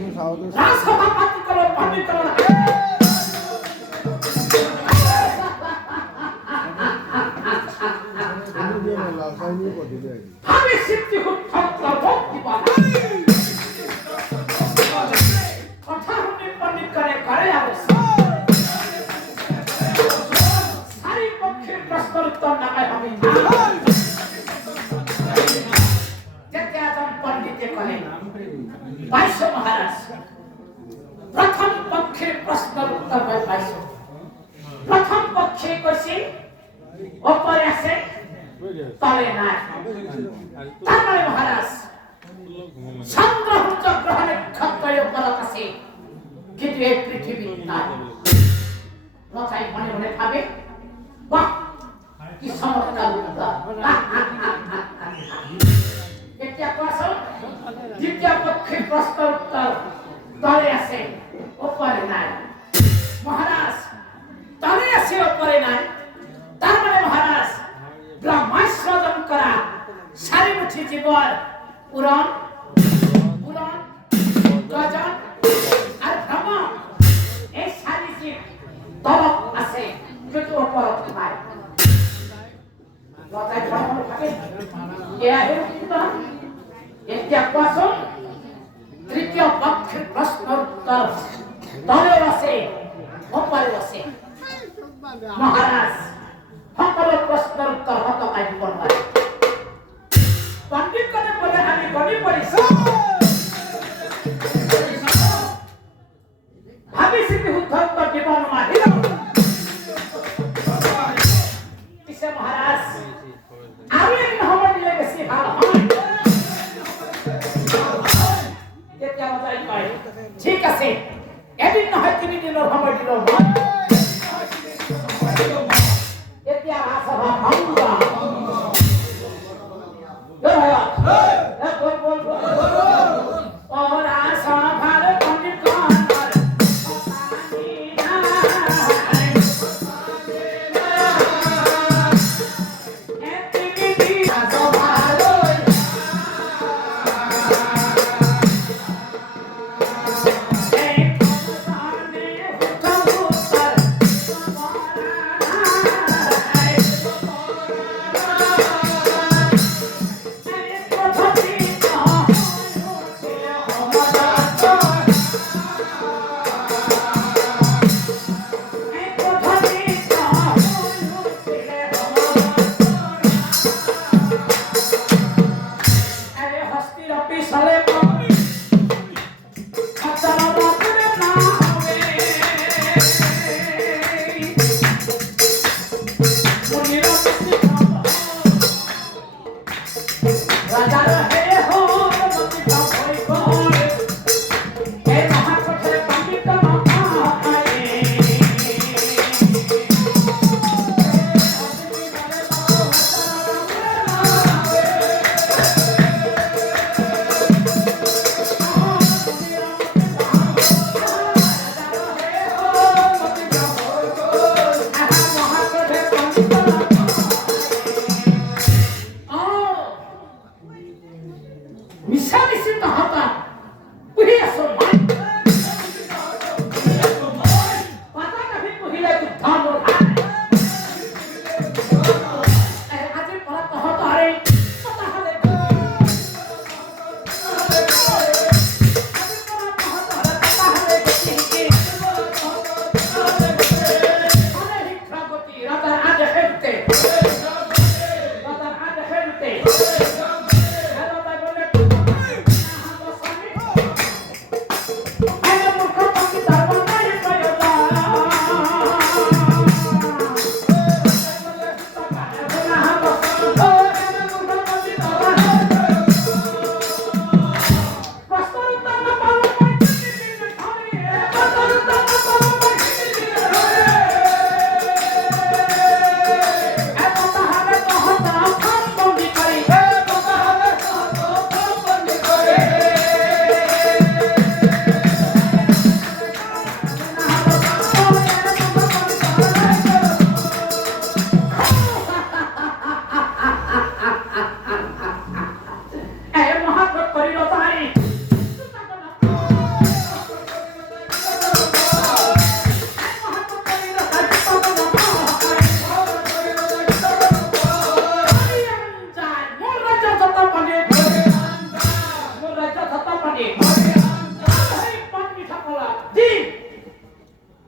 রাজসভা পাতি করো পাতি করো না আমি সিদ্ধি উত্তর ভক্তি পাই কথা শুনি পণ্ডিত করে করে অবস্থা সারি পক্ষে প্রশ্নের উত্তর নামায় আমি যেতে আজন পণ্ডিতে করে বাইশ মহারাজ প্রথম পক্ষে প্রশ্নের উত্তর বাইশ প্রথম পক্ষে কইছি উপরে আছে তলে নাই তারপরে মহারাজ চন্দ্র সূর্য গ্রহ নক্ষত্রের উপর আছে কিন্তু এই পৃথিবী নাই লতাই মনে মনে ভাবে বাহ কি চমৎকার উত্তর এতিয়া কোৱাচোন দ্বিতীয় পক্ষে প্রশ্নের উত্তর তলে আছে উপরে নাই মহারাজ তলে আছে উপরে নাই তার মানে মহারাজ ব্রহ্মাস্ত্রজন করা সারিমুঠি জীবন পুরন পুরন গজন আর ভ্রমণ এই সারিটি তলব আছে কিন্তু উপরত নাই লতাই ভ্রমণ থাকে এতিয়া কোৱাচোন তৃতীয় পক্ষের প্রশ্নের উত্তর তলে আছে উপরে আছে মহারাজ সকল প্রশ্নের উত্তর হত কাহিব নয় পণ্ডিত করে বলে আমি গণি পড়িছি ভাবিছি উত্তর জীবন মাহিল পিছে মহারাজ আৰু একদিন সময় দিলে বেছি ভাল হয় তেতিয়া মজাই কয় ঠিক আছে এদিন নহয় 3 দিনৰ সময় দিল এতিয়া ৰাজসভা ভংগ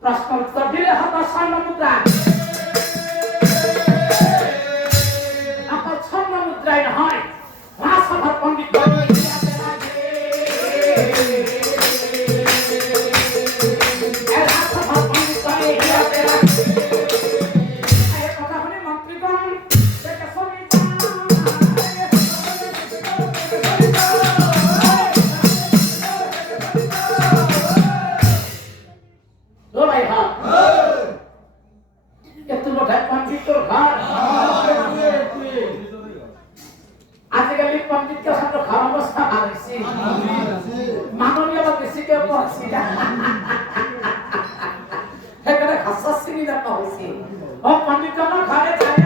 প্রশ্ন উত্তর দিলে হতো স্বর্ণ মুদ্রা। আপনার স্বর্ণ মুদ্রায় হয় রাজসভার পণ্ডিত আজকাল পণ্ডিত খারাপ অবস্থা হয়েছে মাননীয় বেশি কেউ পড়ছি এখানে খাসা শ্রেণী দেখা হয়েছে ও পণ্ডিত আমার ঘরে যায়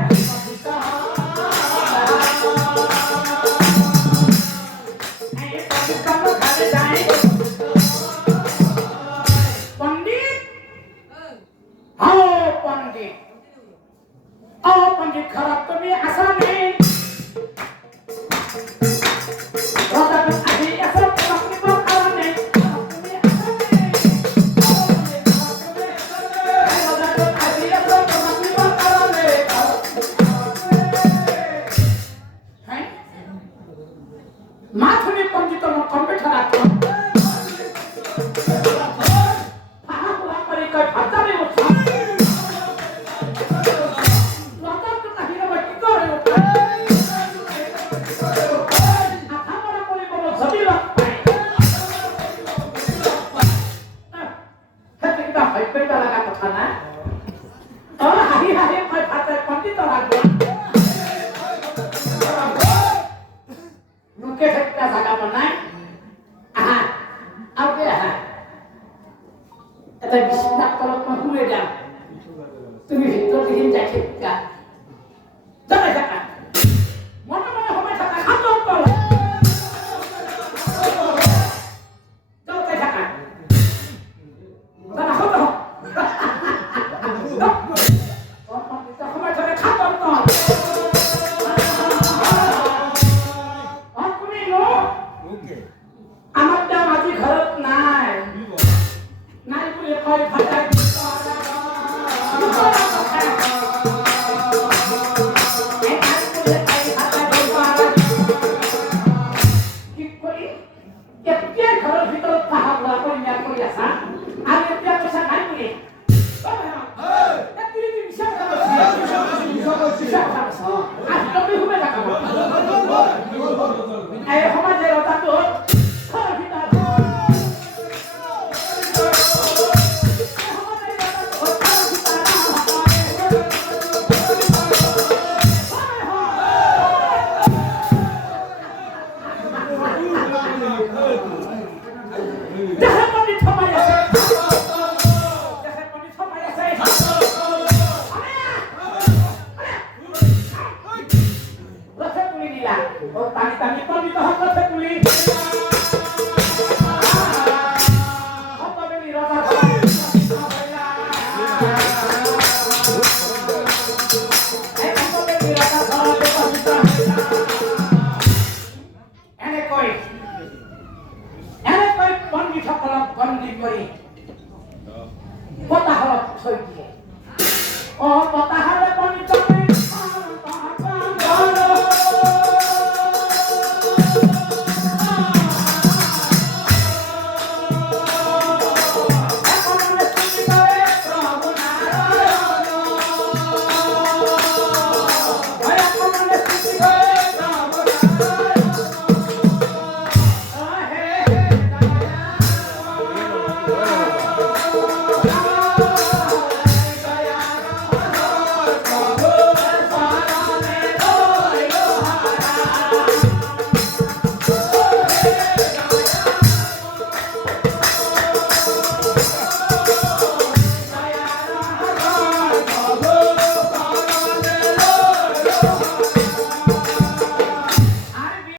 पंडित खराब तो भी आसान है माथुनी पंडित कंप्यूटर आता তুমি ভিতর দিন যাচ্ছে যাবে টাকা মনে মনে হবে টাকা খাতো তো যাবে টাকা না হতো হবে ধরে খাতো তো তুমি নো ওকে আমার দাম আজি ঘরত নাই নাই বলে কয় ভাষা পতা হল ছয় দিয়ে ও পতা